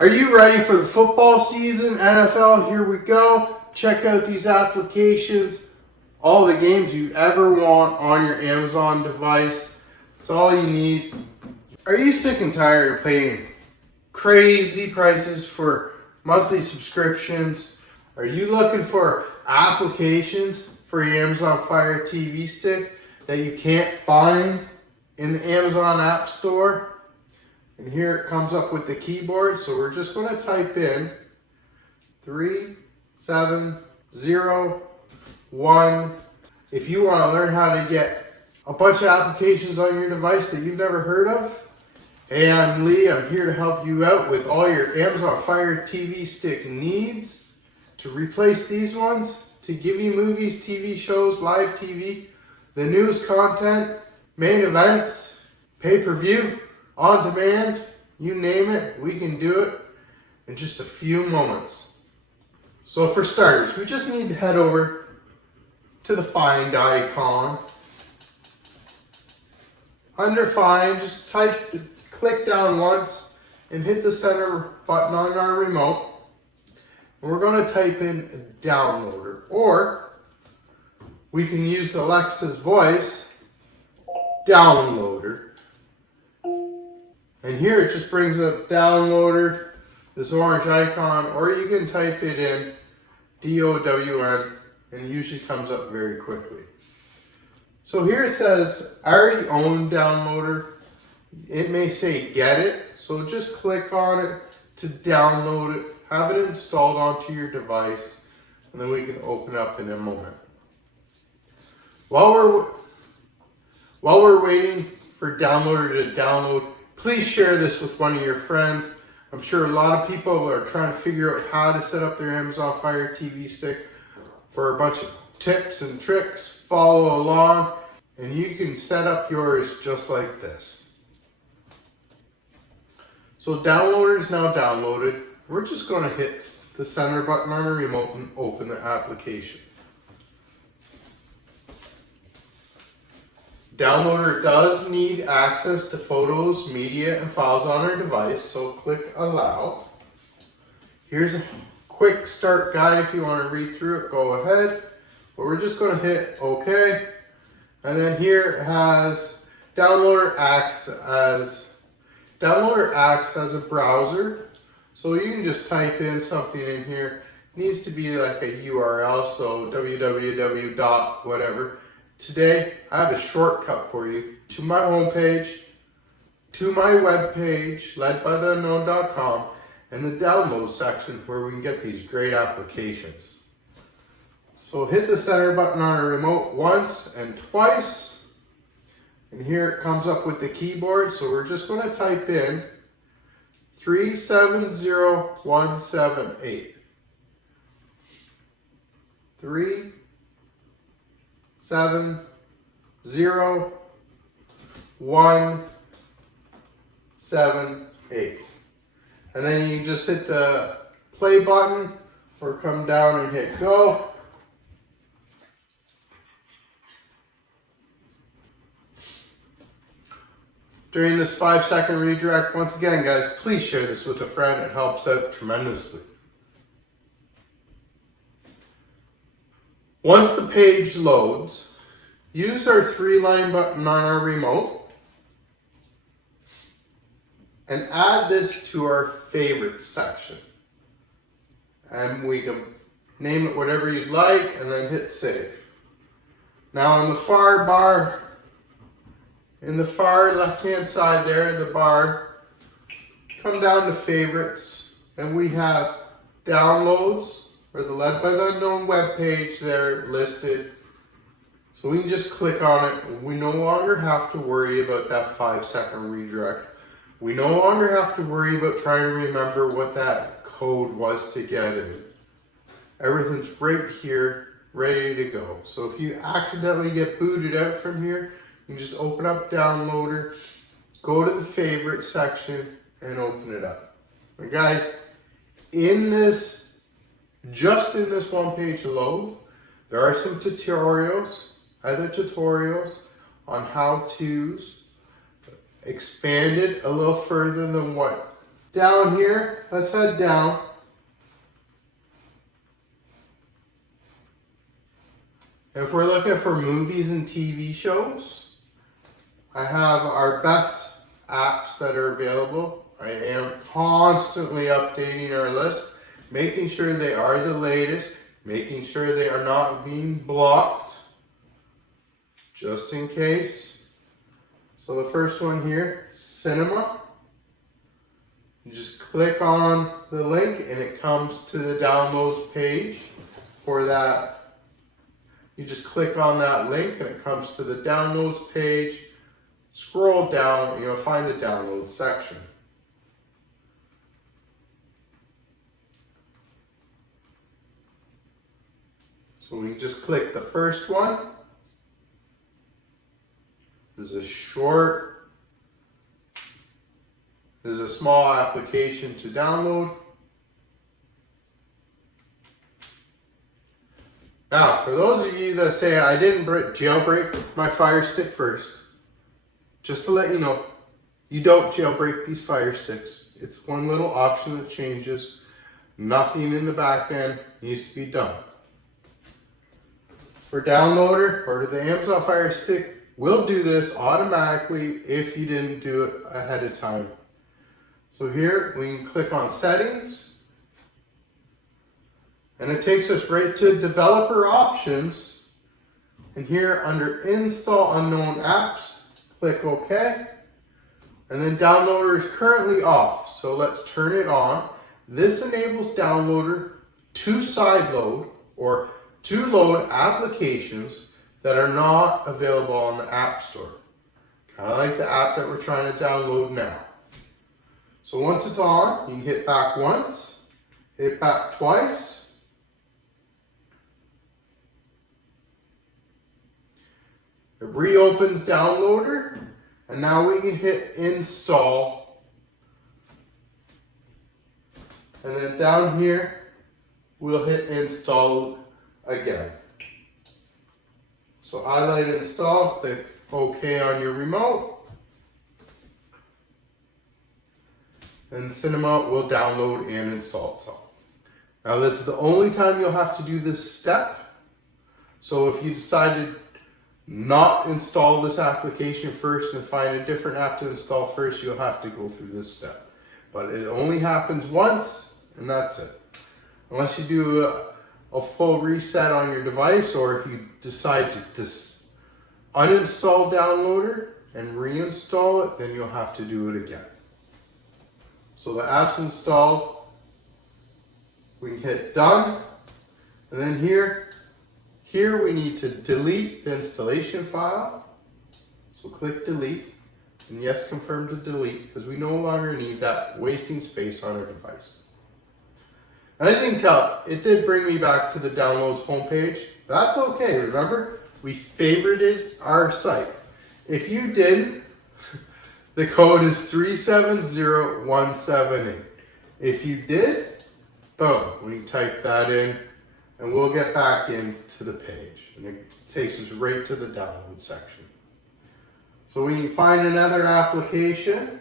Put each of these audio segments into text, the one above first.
Are you ready for the football season? NFL, here we go. Check out these applications. All the games you ever want on your Amazon device. It's all you need. Are you sick and tired of paying crazy prices for monthly subscriptions? Are you looking for applications for your Amazon Fire TV stick that you can't find in the Amazon App Store? And here it comes up with the keyboard. So we're just going to type in 3701. If you want to learn how to get a bunch of applications on your device that you've never heard of, hey, I'm Lee. I'm here to help you out with all your Amazon Fire TV stick needs to replace these ones, to give you movies, TV shows, live TV, the newest content, main events, pay-per-view, on demand, you name it, we can do it in just a few moments. So for starters, we just need to head over to the Find icon. Under Find, just click down once and hit the center button on our remote. And we're going to type in Downloader, or we can use Alexa's voice, Downloader. And here it just brings up Downloader, this orange icon, or you can type it in DOWN, and it usually comes up very quickly. So here it says, I already own Downloader. It may say get it, so just click on it to download it, have it installed onto your device, and then we can open up in a moment. While we're waiting for Downloader to download, please share this with one of your friends. I'm sure a lot of people are trying to figure out how to set up their Amazon Fire TV stick. For a bunch of tips and tricks, follow along, and you can set up yours just like this. So Downloader is now downloaded. We're just going to hit the center button on our remote and open the application. Downloader does need access to photos, media, and files on our device, so click Allow. Here's a quick start guide. If you want to read through it, go ahead. But we're just going to hit OK. And then here it has Downloader acts as a browser. So you can just type in something in here. It needs to be like a URL, so www. whatever. Today, I have a shortcut for you to my homepage, to my webpage, ledbytheunknown.com, and the download section where we can get these great applications. So hit the center button on our remote once and twice, and here it comes up with the keyboard. So we're just going to type in 370178. 370178. And then you just hit the play button or come down and hit go. During this 5-second redirect, once again guys, please share this with a friend. It helps out tremendously. Once the page loads, use our 3-line button on our remote and add this to our favorite section. And we can name it whatever you'd like and then hit save. Now in the far bar, in the far left-hand side there, the bar, come down to favorites, and we have downloads, or the Led by the Unknown webpage there listed. So we can just click on it. We no longer have to worry about that 5-second redirect. We no longer have to worry about trying to remember what that code was to get in. Everything's right here, ready to go. So if you accidentally get booted out from here, you can just open up Downloader, go to the favorite section, and open it up. And guys, just in this one page alone, there are some tutorials, other tutorials on how-tos, expanded a little further than what Down here, let's head down. If we're looking for movies and TV shows, I have our best apps that are available. I am constantly updating our list, making sure they are the latest, making sure they are not being blocked, just in case. So the first one here, Cinema. You just click on the link and it comes to the downloads page for that. You just click on that link and it comes to the downloads page. Scroll down and you'll find the download section. So we just click the first one. This is a small application to download. Now, for those of you that say I didn't jailbreak my Firestick first, just to let you know, you don't jailbreak these Firesticks. It's one little option that changes. Nothing in the back end needs to be done. For downloader or the Amazon Firestick, we'll do this automatically if you didn't do it ahead of time. So here we can click on settings and it takes us right to developer options, and here under install unknown apps, click OK, and then downloader is currently off, so let's turn it on. This enables downloader to sideload or to load applications that are not available on the App Store, kind of like the app that we're trying to download now. So once it's on, you can hit back once, hit back twice. It reopens downloader, and now we can hit install. And then down here, we'll hit install again. So highlight install, click OK on your remote. And Cinema will download and install itself. Now this is the only time you'll have to do this step. So if you decided not install this application first and find a different app to install first, you'll have to go through this step. But it only happens once and that's it. Unless you do a full reset on your device, or if you decide to uninstall downloader and reinstall it, then you'll have to do it again. So the app's installed, we can hit done, and then here we need to delete the installation file. So click delete, and yes, confirm to delete, because we no longer need that wasting space on our device. As you can tell, it did bring me back to the downloads homepage. That's okay, remember, we favorited our site. If you didn't, the code is 370178. If you did, boom, we can type that in and we'll get back into the page. And it takes us right to the download section. So we can find another application.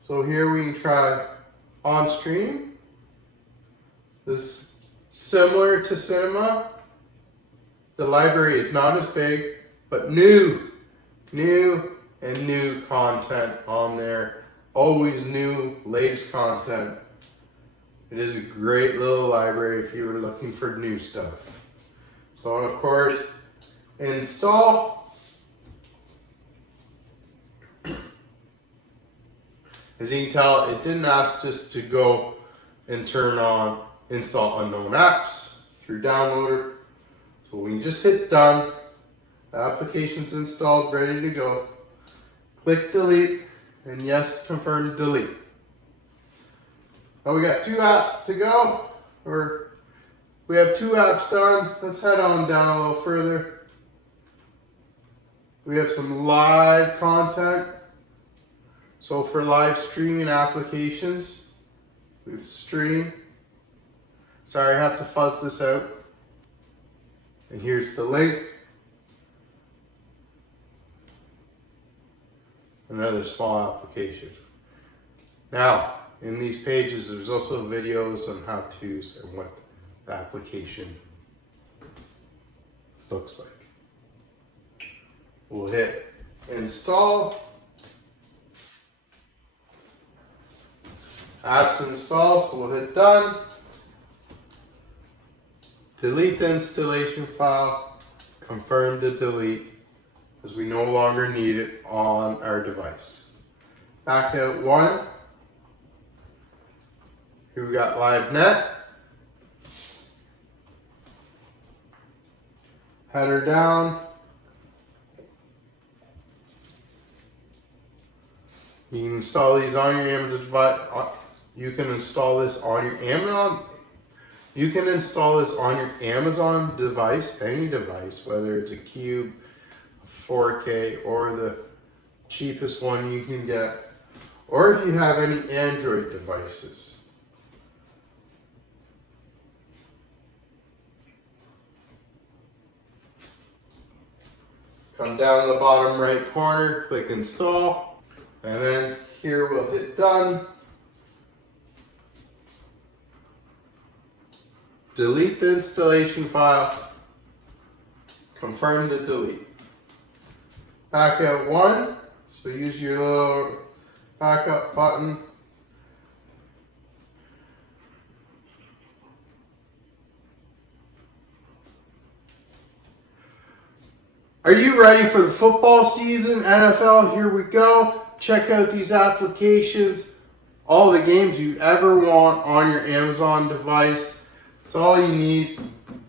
So here we can try on stream. This is similar to Cinema. The library is not as big, but new content on there. Always new, latest content. It is a great little library if you were looking for new stuff. So of course, install. As you can tell, it didn't ask us to go and turn on install unknown apps through downloader. So we can just hit done. The application's installed, ready to go. Click delete, and yes, confirm delete. Now we got 2 apps to go, or we have 2 apps done. Let's head on down a little further. We have some live content. So for live streaming applications, we've streamed. Sorry, I have to fuzz this out. And here's the link. and other small applications. Now, in these pages, there's also videos on how-tos and what the application looks like. We'll hit install. Apps installed, so we'll hit done. Delete the installation file. Confirm the delete, as we no longer need it on our device. Back out one. Here we got live net. Header down. You can install these on your Amazon device. You can install this on your Amazon. You can install this on your Amazon device, any device, whether it's a Cube, a 4K, or the cheapest one you can get, or if you have any Android devices. Come down to the bottom right corner, click install, and then here we'll hit done. Delete the installation file. Confirm the delete. Back out one, so use your little backup button. Are you ready for the football season? NFL, here we go. Check out these applications. All the games you ever want on your Amazon device. It's all you need.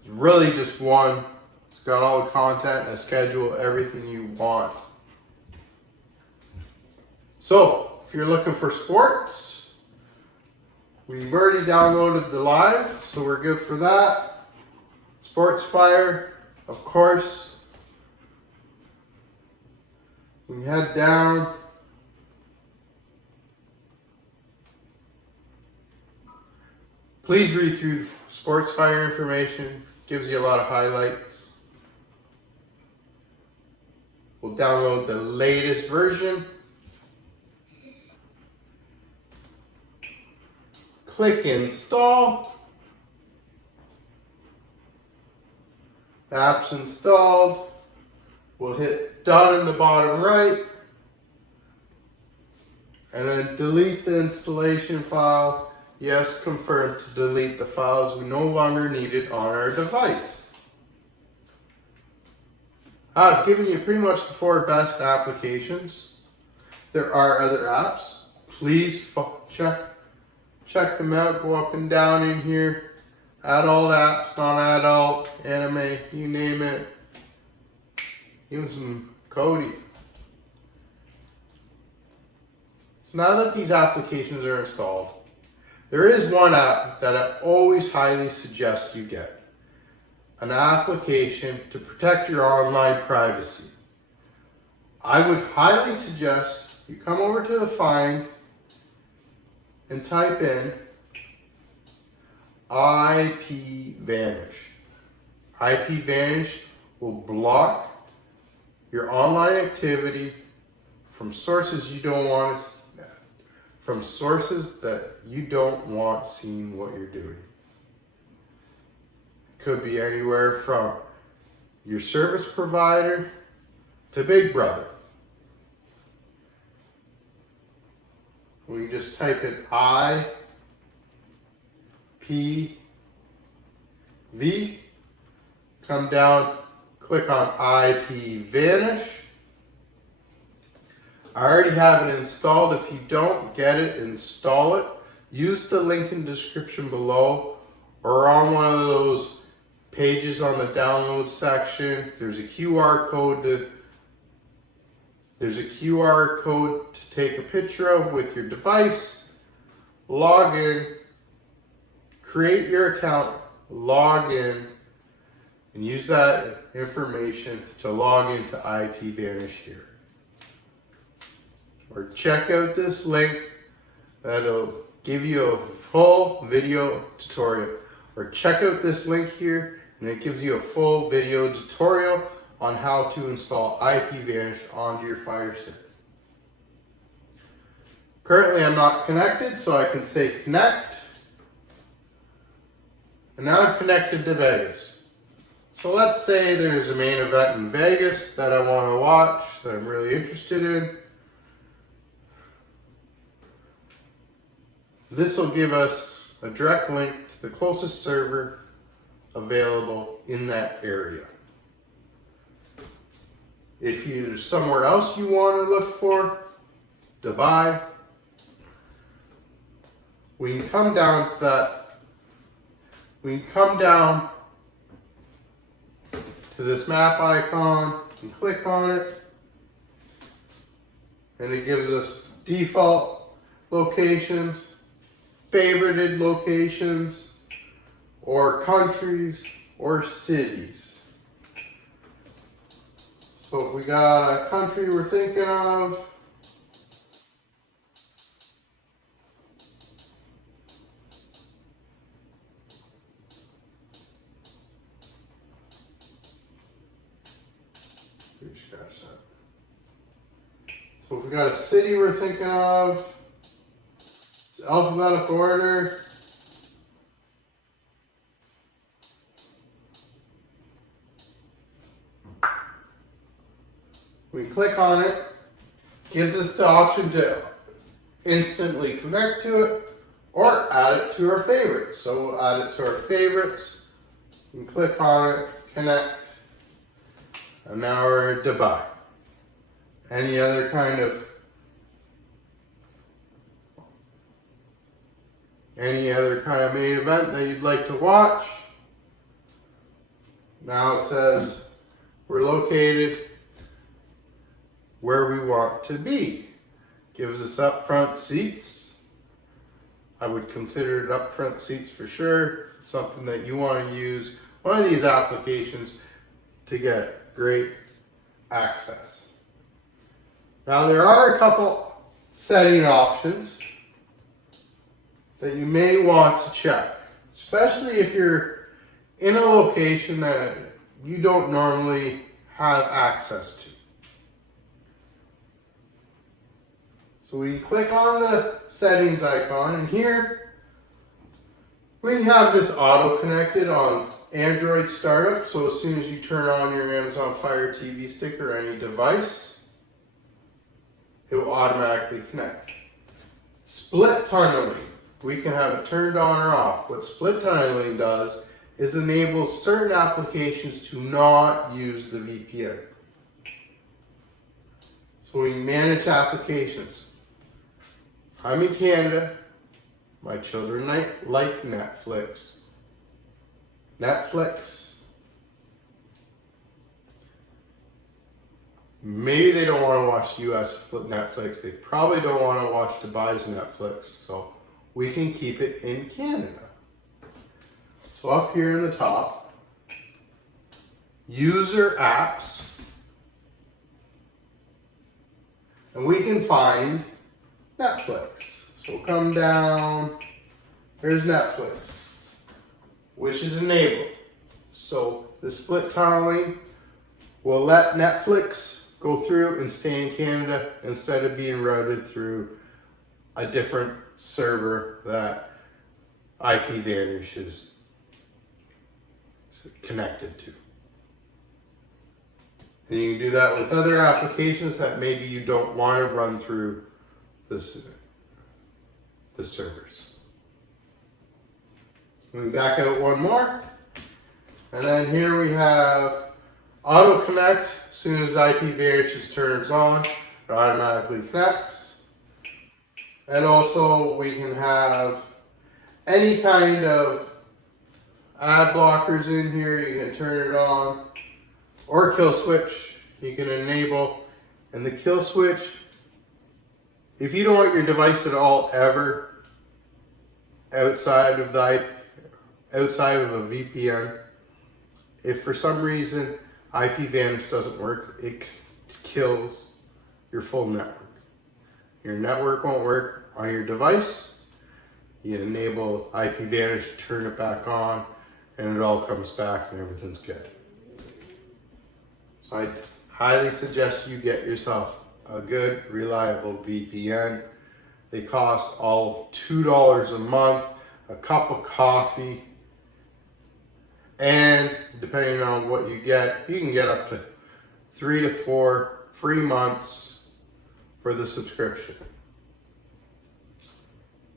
It's really just one. It's got all the content, a schedule, everything you want. So, if you're looking for sports, we've already downloaded the live, so we're good for that. Sports Fire, of course. We head down. Please read through Sports Fire information. Gives you a lot of highlights. We'll download the latest version. Click install. The app's installed. We'll hit done in the bottom right. And then delete the installation file. Yes, confirm to delete the files we no longer needed on our device. I've given you pretty much the 4 best applications. There are other apps. Please check them out. Go up and down in here. Adult apps, non-adult, anime, you name it. Even some Cody. So now that these applications are installed, there is one app that I always highly suggest you get. An application to protect your online privacy. I would highly suggest you come over to the Find and type in IP Vanish. IP Vanish will block your online activity from sources you don't want seeing what you're doing. Could be anywhere from your service provider to Big Brother. We just type in IPV, come down, click on IP Vanish. I already have it installed. If you don't get it, install it. Use the link in the description below or on one of those pages on the download section. There's a QR code to take a picture of with your device. Log in, create your account, log in, and use that information to log into IP Vanish here. Or check out this link that'll give you a full video tutorial. Or check out this link here and it gives you a full video tutorial on how to install IP Vanish onto your Firestick. Currently I'm not connected, so I can say connect. And now I'm connected to Vegas. So let's say there's a main event in Vegas that I want to watch, that I'm really interested in. This will give us a direct link to the closest server available in that area. If there's somewhere else you want to look for, Dubai, we can come down to that. We can come down to this map icon and click on it, and it gives us default locations, favorited locations, or countries, or cities. So if we got a country we're thinking of, so if we got a city we're thinking of, it's alphabetical order. We click on it, gives us the option to instantly connect to it or add it to our favorites. So we'll add it to our favorites and click on it, connect, and now we're in Dubai. Any other kind of main event that you'd like to watch. Now it says we're located where we want to be. Gives us upfront seats. I would consider it upfront seats for sure. If it's something that you want to use one of these applications to get great access. Now there are a couple setting options that you may want to check, especially if you're in a location that you don't normally have access to. So we click on the settings icon, and here we have this auto connected on Android startup. So as soon as you turn on your Amazon Fire TV stick or any device, it will automatically connect. Split tunneling, we can have it turned on or off. What split tunneling does is enables certain applications to not use the VPN. So we manage applications. I'm in Canada. My children like Netflix. Maybe they don't want to watch US Netflix. They probably don't want to watch Dubai's Netflix. So we can keep it in Canada. So up here in the top, user apps. And we can find Netflix. So we'll come down, there's Netflix, which is enabled. So the split tunneling will let Netflix go through and stay in Canada instead of being routed through a different server that IPVanish is connected to. And you can do that with other applications that maybe you don't want to run through the servers. Let me back out one more. And then here we have auto connect. As soon as IPVanish just turns on, it automatically connects. And also we can have any kind of ad blockers in here. You can turn it on, or kill switch. You can enable, and the kill switch, if you don't want your device at all ever outside of a VPN, if for some reason IPVanish doesn't work, it kills your full network. Your network won't work on your device. You enable IPVanish, turn it back on, and it all comes back and everything's good. So I highly suggest you get yourself a good, reliable VPN They cost all of $2 a month, a cup of coffee, and depending on what you can get up to 3 to 4 free months for the subscription.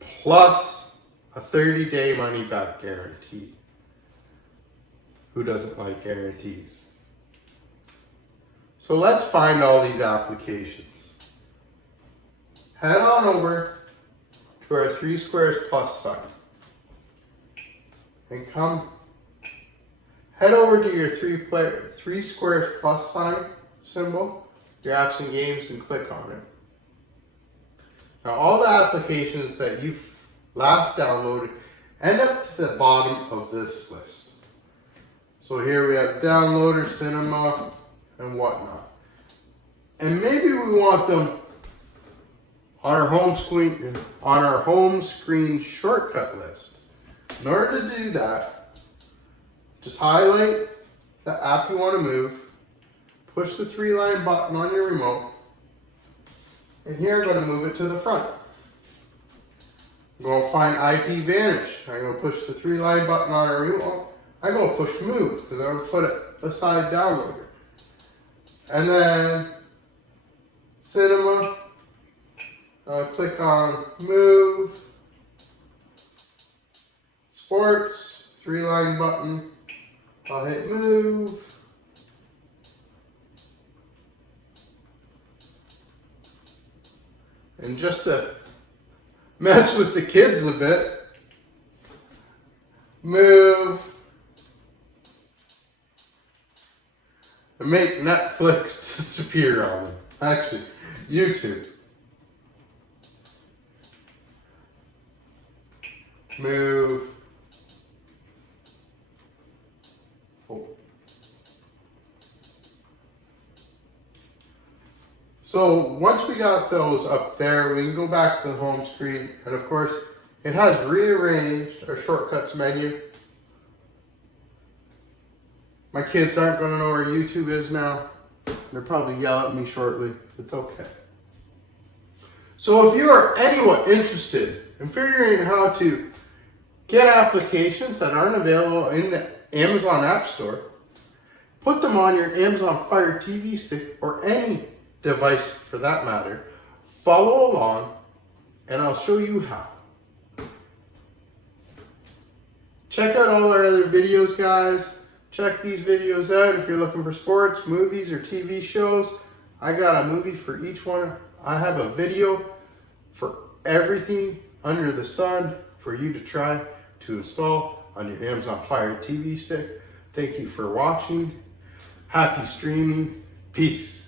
Plus a 30-day money-back guarantee. Who doesn't like guarantees? So let's find all these applications. Head on over to our 3 squares plus sign. And head over to your 3 squares plus sign symbol, your apps and games, and click on it. Now all the applications that you last downloaded end up to the bottom of this list. So here we have Downloader, Cinema, and whatnot. And maybe we want them on our home screen shortcut list. In order to do that, just highlight the app you want to move, push the 3-line button on your remote, and here I'm going to move it to the front. I'm going to find IP Vanish. I'm going to push the 3-line button on our remote. I'm going to push Move because I'm going to put it beside Downloader. And then Cinema, click on Move. Sports, 3-line button, I'll hit Move. And just to mess with the kids a bit, Move. And make Netflix disappear on them. Actually, YouTube. Move. Oh. So once we got those up there, we can go back to the home screen, and of course it has rearranged our shortcuts menu. My kids aren't going to know where YouTube is now. They'll probably yell at me shortly. It's okay. So if you are anyone interested in figuring how to get applications that aren't available in the Amazon App Store, put them on your Amazon Fire TV stick or any device for that matter, follow along and I'll show you how. Check out all our other videos, guys. Check these videos out if you're looking for sports, movies, or TV shows. I got a movie for each one. I have a video for everything under the sun for you to try to install on your Amazon Fire TV stick. Thank you for watching. Happy streaming. Peace.